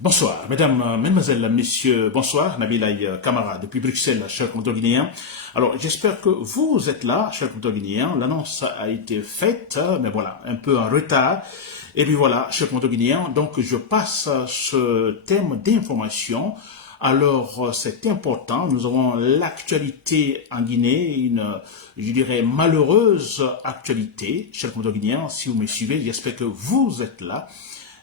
Bonsoir, mesdames, mesdemoiselles, messieurs, bonsoir, Nabilaï Kamara depuis Bruxelles, cher compatriotes guinéen. Alors, j'espère que vous êtes là, cher compatriotes guinéen. L'annonce a été faite, mais voilà, un peu en retard. Et puis voilà, cher compatriotes guinéen, donc je passe ce thème d'information. Alors, c'est important, nous avons l'actualité en Guinée, je dirais, malheureuse actualité, cher compatriotes guinéen. Si vous me suivez, j'espère que vous êtes là.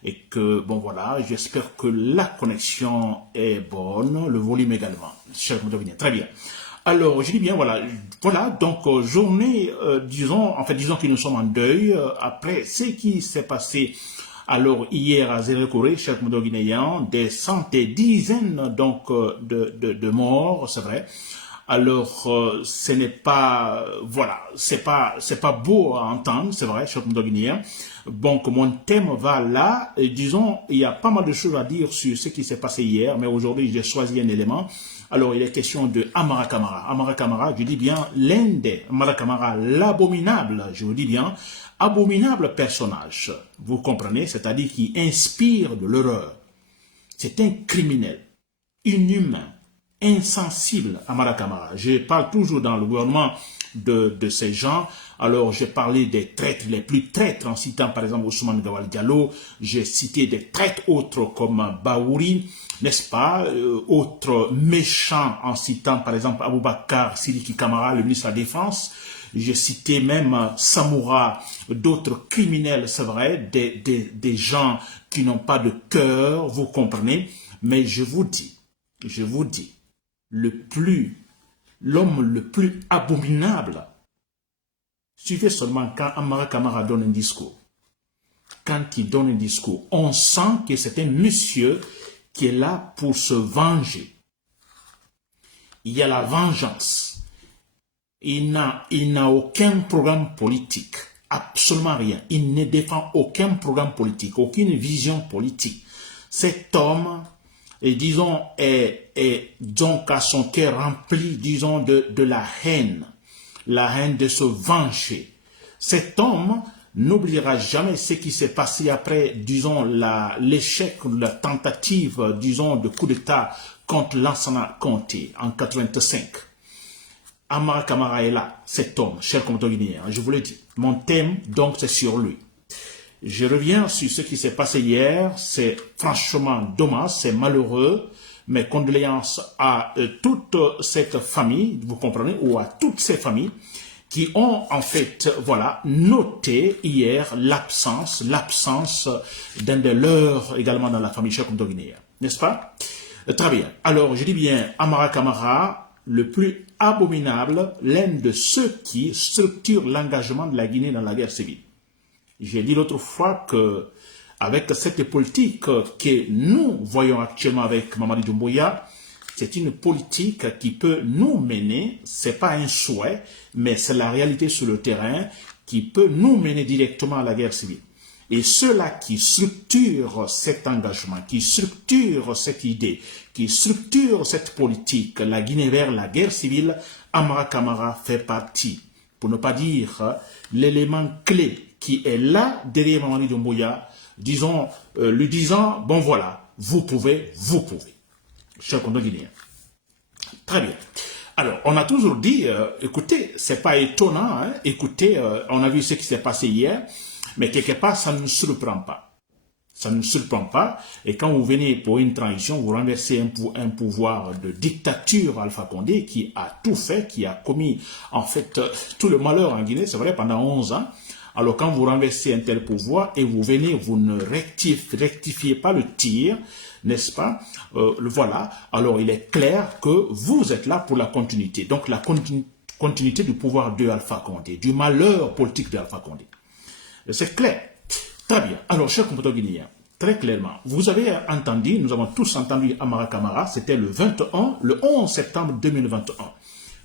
Et que, bon voilà, j'espère que la connexion est bonne, le volume également. Cher Guinéen, très bien. Alors, je dis bien, voilà, donc journée, disons que nous sommes en deuil, après ce qui s'est passé alors hier à Zérekoré, cher Guinéen, des centaines, dizaines donc de morts, c'est vrai. Alors, ce n'est pas, voilà, c'est pas beau à entendre, c'est vrai, cher guinéen. Donc, mon thème va là, et disons, il y a pas mal de choses à dire sur ce qui s'est passé hier, mais aujourd'hui, j'ai choisi un élément. Alors, il est question de Amara Kamara. Amara Kamara, je dis bien, l'un des Amara Kamara, l'abominable, je vous dis bien, abominable personnage. Vous comprenez? C'est-à-dire qui inspire de l'horreur. C'est un criminel, inhumain, insensible à Amara Kamara. Je parle toujours dans le gouvernement de ces gens. Alors, j'ai parlé des traîtres, les plus traîtres, en citant par exemple Ousmane Gawal Diallo. J'ai cité des traîtres autres comme Baouri, n'est-ce pas, autres méchants en citant par exemple Aboubakar Sidiki Kamara, le ministre de la Défense. J'ai cité même Samoura, d'autres criminels, c'est vrai, des gens qui n'ont pas de cœur, vous comprenez. Mais je vous dis, l'homme le plus abominable, suivez seulement quand Amara Kamara donne un discours. Quand il donne un discours, on sent que c'est un monsieur qui est là pour se venger. Il y a la vengeance. Il n'a aucun programme politique. Absolument rien. Il ne défend aucun programme politique, aucune vision politique. Cet homme, et disons, est donc à son cœur rempli, disons, de la haine de se venger. Cet homme n'oubliera jamais ce qui s'est passé après, disons, l'échec, la tentative, disons, de coup d'État contre Lansana Conté en 85. Amara Kamara est là, cet homme, cher compatriote guinéen, je vous l'ai dit. Mon thème, donc, c'est sur lui. Je reviens sur ce qui s'est passé hier, c'est franchement dommage, c'est malheureux. Mes condoléances à toute cette famille, vous comprenez, ou à toutes ces familles qui ont en fait, voilà, noté hier l'absence d'un de leurs également dans la famille chère guinéenne, n'est-ce pas? Très bien. Alors, je dis bien Amara Kamara, le plus abominable, l'un de ceux qui structurent l'engagement de la Guinée dans la guerre civile. J'ai dit l'autre fois que avec cette politique que nous voyons actuellement avec Mamadi Doumbouya, c'est une politique qui peut nous mener, c'est pas un souhait, mais c'est la réalité sur le terrain qui peut nous mener directement à la guerre civile. Et ceux-là qui structurent cet engagement, qui structurent cette idée, qui structurent cette politique, la Guinée vers la guerre civile, Amara Kamara fait partie, pour ne pas dire l'élément clé qui est là derrière Mamadi Doumbouya, disons, lui disant, bon voilà, vous pouvez. Cher compatriote guinéen. Très bien. Alors, on a toujours dit, écoutez, c'est pas étonnant, hein, écoutez, on a vu ce qui s'est passé hier, mais quelque part, ça ne nous surprend pas. Ça ne nous surprend pas, et quand vous venez pour une transition, vous renversez un pouvoir de dictature Alpha Condé qui a tout fait, qui a commis, en fait, tout le malheur en Guinée, c'est vrai, pendant 11 ans. Alors quand vous renversez un tel pouvoir et vous venez, vous ne rectifiez pas le tir, n'est-ce pas? Voilà, alors il est clair que vous êtes là pour la continuité. Donc la continuité du pouvoir de Alpha Condé, du malheur politique de Alpha Condé. C'est clair. Très bien. Alors, chers compatriotes guinéens, très clairement, vous avez entendu, nous avons tous entendu Amara Kamara, c'était le 11 septembre 2021.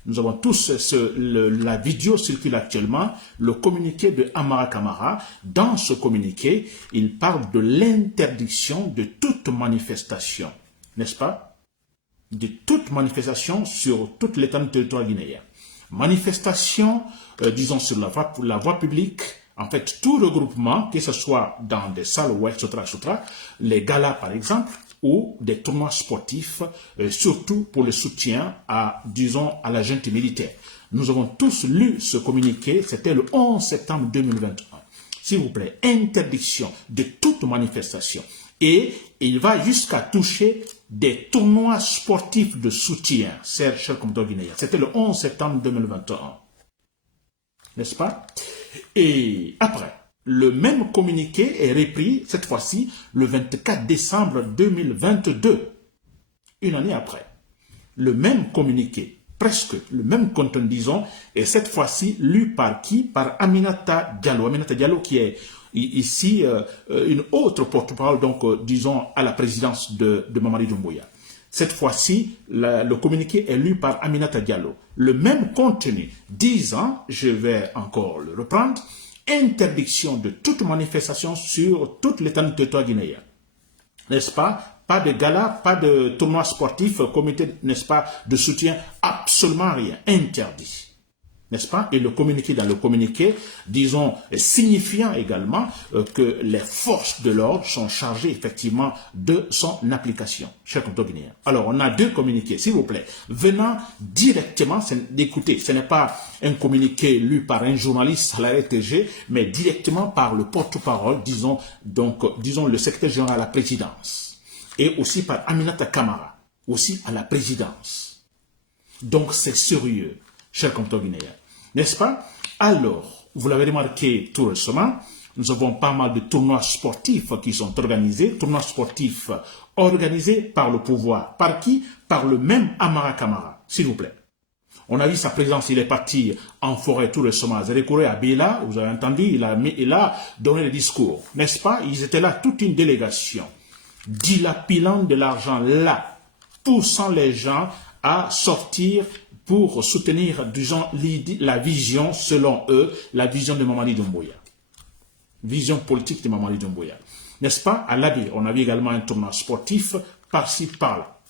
Nous avons tous la vidéo circule actuellement, le communiqué de Amara Kamara. Dans ce communiqué, il parle de l'interdiction de toute manifestation, n'est-ce pas? De toute manifestation sur toute l'étendue du territoire guinéen. Manifestation, disons, sur la voie publique, En fait, tout regroupement, que ce soit dans des salles ou etc., les galas par exemple, ou des tournois sportifs, surtout pour le soutien à, disons, à la junte militaire. Nous avons tous lu ce communiqué, c'était le 11 septembre 2021. S'il vous plaît, interdiction de toute manifestation. Et il va jusqu'à toucher des tournois sportifs de soutien, chers compatriotes guinéens. C'était le 11 septembre 2021. N'est-ce pas? Et après, le même communiqué est repris, cette fois-ci, le 24 décembre 2022, une année après. Le même communiqué, presque le même contenu, disons, et cette fois-ci lu par qui? Par Aminata Diallo. Aminata Diallo qui est ici une autre porte-parole, donc disons, à la présidence de Mamadi Doumbouya. Cette fois-ci, le communiqué est lu par Aminata Diallo. Le même contenu, disant, je vais encore le reprendre, interdiction de toute manifestation sur toute l'étendue du territoire guinéen. N'est-ce pas? Pas de gala, pas de tournoi sportif, comité, n'est-ce pas, de soutien, absolument rien, interdit. N'est-ce pas? Et le communiqué, dans le communiqué, disons, signifiant également que les forces de l'ordre sont chargées effectivement de son application, chers compatriotes guinéens. Alors, on a deux communiqués, s'il vous plaît, venant directement, écoutez, ce n'est pas un communiqué lu par un journaliste à la RTG, mais directement par le porte-parole, disons, donc, disons, le secrétaire général à la présidence, et aussi par Aminata Kamara, aussi à la présidence. Donc, c'est sérieux, chers compatriotes guinéens. N'est-ce pas? Alors, vous l'avez remarqué tout récemment, nous avons pas mal de tournois sportifs qui sont organisés, tournois sportifs organisés par le pouvoir. Par qui? Par le même Amara Kamara, s'il vous plaît. On a vu sa présence, il est parti en forêt tout récemment. Zérekouré à Béla, vous avez entendu, il a donné le discours. N'est-ce pas? Ils étaient là, toute une délégation, dilapilant de l'argent là, poussant les gens à sortir pour soutenir, disons, la vision, selon eux, la vision de Mamadi Doumbouya. Vision politique de Mamadi Doumbouya. N'est-ce pas? À l'Abi, on avait également un tournoi sportif par-ci, par-là.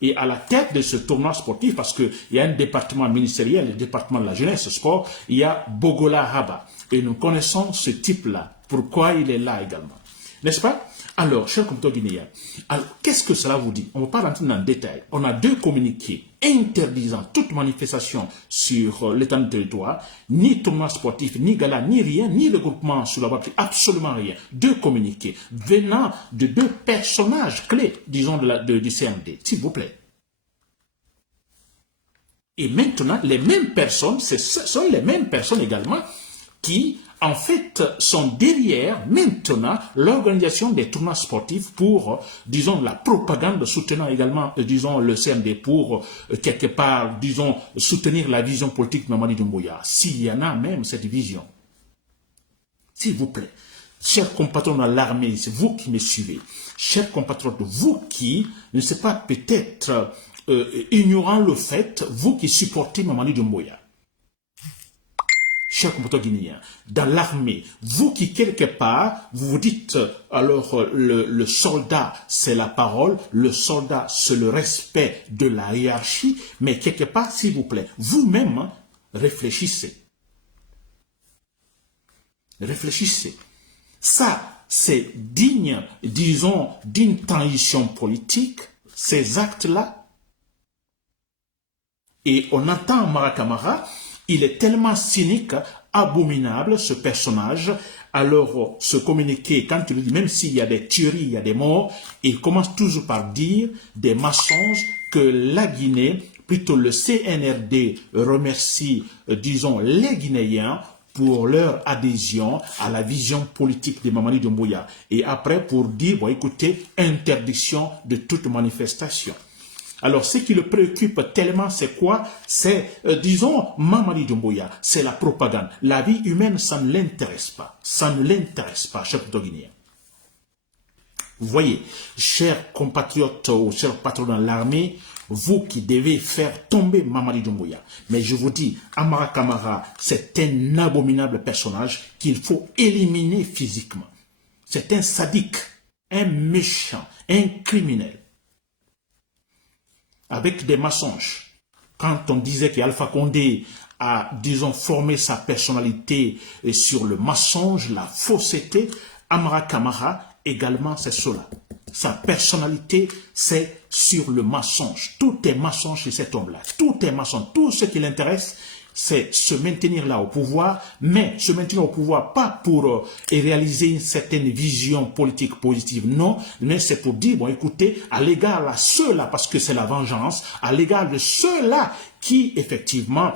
Et à la tête de ce tournoi sportif, parce qu'il y a un département ministériel, le département de la jeunesse et sport, il y a Bogola Haba. Et nous connaissons ce type-là. Pourquoi il est là également? N'est-ce pas? Alors, chers compatriotes guinéens, qu'est-ce que cela vous dit? On ne va pas rentrer dans le détail. On a deux communiqués interdisant toute manifestation sur l'étendue du territoire, ni tournoi sportif, ni gala, ni rien, ni regroupement sur la voie publique, absolument rien. Deux communiqués venant de deux personnages clés, disons, du CND, s'il vous plaît. Et maintenant, les mêmes personnes, ce sont les mêmes personnes également qui, en fait, sont derrière, maintenant, l'organisation des tournois sportifs pour, disons, la propagande soutenant également, disons, le CND pour, quelque part, disons, soutenir la vision politique de Mamadi Doumbouya. S'il y en a même cette vision. S'il vous plaît, chers compatriotes de l'armée, c'est vous qui me suivez, chers compatriotes, vous qui, ne sais pas, peut-être, ignorant le fait, vous qui supportez Mamadi Doumbouya. Chers compatriotes guinéens, dans l'armée, vous qui quelque part, vous vous dites, alors le soldat c'est la parole, le soldat c'est le respect de la hiérarchie, mais quelque part, s'il vous plaît, vous-même, réfléchissez. Réfléchissez. Ça, c'est digne, disons, d'une transition politique, ces actes-là. Et on entend Amara Kamara, il est tellement cynique, abominable, ce personnage. Alors, ce communiqué, quand il dit, même s'il y a des tueries, il y a des morts, il commence toujours par dire des mensonges que la Guinée, plutôt le CNRD, remercie, disons, les Guinéens pour leur adhésion à la vision politique de Mamadi Doumbouya. Et après, pour dire, bon, écoutez, interdiction de toute manifestation. Alors, ce qui le préoccupe tellement, c'est quoi? C'est, disons, Mamadi Doumbouya, c'est la propagande. La vie humaine, ça ne l'intéresse pas. Ça ne l'intéresse pas, chers Guinéens. Vous voyez, chers compatriotes ou chers patrons dans l'armée, vous qui devez faire tomber Mamadi Doumbouya. Mais je vous dis, Amara Kamara, c'est un abominable personnage qu'il faut éliminer physiquement. C'est un sadique, un méchant, un criminel. Avec des mensonges. Quand on disait qu'Alpha Condé a, disons, formé sa personnalité sur le mensonge, la fausseté, Amara Camara, également, c'est cela. Sa personnalité, c'est sur le mensonge. Tout est mensonge chez cet homme-là. Tout est mensonge. Tout ce qui l'intéresse, c'est se maintenir là au pouvoir, mais se maintenir au pouvoir pas pour réaliser une certaine vision politique positive, non, mais c'est pour dire, bon écoutez, à l'égard de ceux-là, parce que c'est la vengeance, à l'égard de ceux-là qui effectivement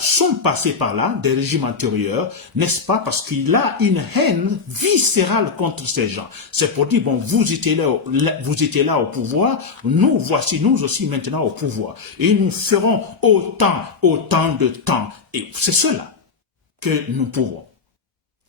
sont passés par là, des régimes antérieurs, n'est-ce pas, parce qu'il a une haine viscérale contre ces gens. C'est pour dire, bon, vous étiez là au pouvoir, nous voici, nous aussi maintenant au pouvoir. Et nous ferons autant de temps. Et c'est cela que nous pouvons.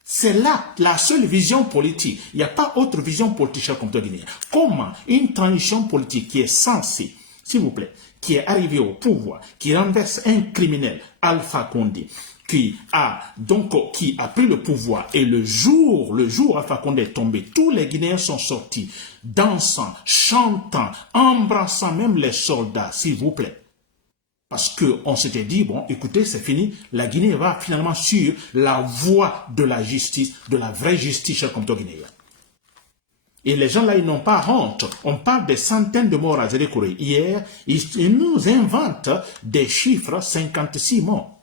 C'est là la seule vision politique. Il n'y a pas autre vision politique, cher compteur guinéen. Comment une transition politique qui est censée, s'il vous plaît, qui est arrivé au pouvoir, qui renverse un criminel, Alpha Condé, qui a pris le pouvoir, et le jour Alpha Condé est tombé, tous les Guinéens sont sortis, dansant, chantant, embrassant même les soldats, s'il vous plaît. Parce qu'on s'était dit, bon, écoutez, c'est fini, la Guinée va finalement sur la voie de la justice, de la vraie justice, cher compteur guinéen. Et les gens là, ils n'ont pas honte. On parle des centaines de morts à Zérékouré. Hier, ils nous inventent des chiffres, 56 morts.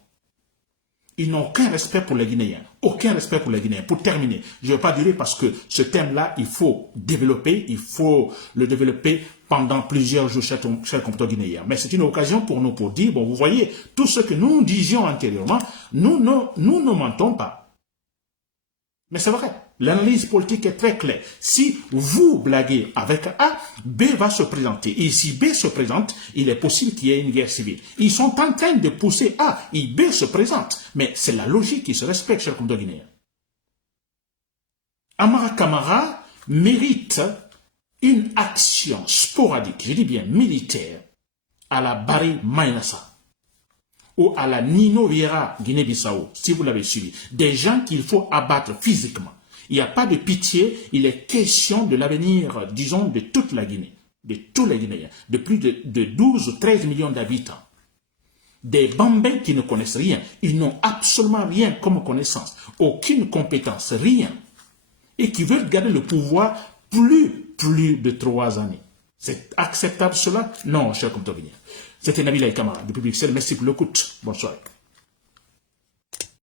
Ils n'ont aucun respect pour les Guinéens. Aucun respect pour les Guinéens. Pour terminer, je ne vais pas durer parce que ce thème-là, il faut le développer pendant plusieurs jours, cher compteur guinéen. Mais c'est une occasion pour nous pour dire, bon, vous voyez, tout ce que nous disions antérieurement, nous ne mentons pas. Mais c'est vrai, l'analyse politique est très claire. Si vous blaguez avec A, B va se présenter. Et si B se présente, il est possible qu'il y ait une guerre civile. Ils sont en train de pousser A, et B se présente. Mais c'est la logique qui se respecte, cher compteur guinéen. Amara Camara mérite une action sporadique, je dis bien militaire, à la Barry Mainassa ou à la Nino Vieira Guinée-Bissau, si vous l'avez suivi. Des gens qu'il faut abattre physiquement. Il n'y a pas de pitié, il est question de l'avenir, disons, de toute la Guinée, de tous les Guinéens, de plus de 12 ou 13 millions d'habitants. Des Bambins qui ne connaissent rien, ils n'ont absolument rien comme connaissance, aucune compétence, rien, et qui veulent garder le pouvoir plus de 3 années. C'est acceptable cela? Non, cher compteur guinéen. C'était Nabil Aïkamara, depuis Bruxelles. Merci pour l'écoute. Bonsoir.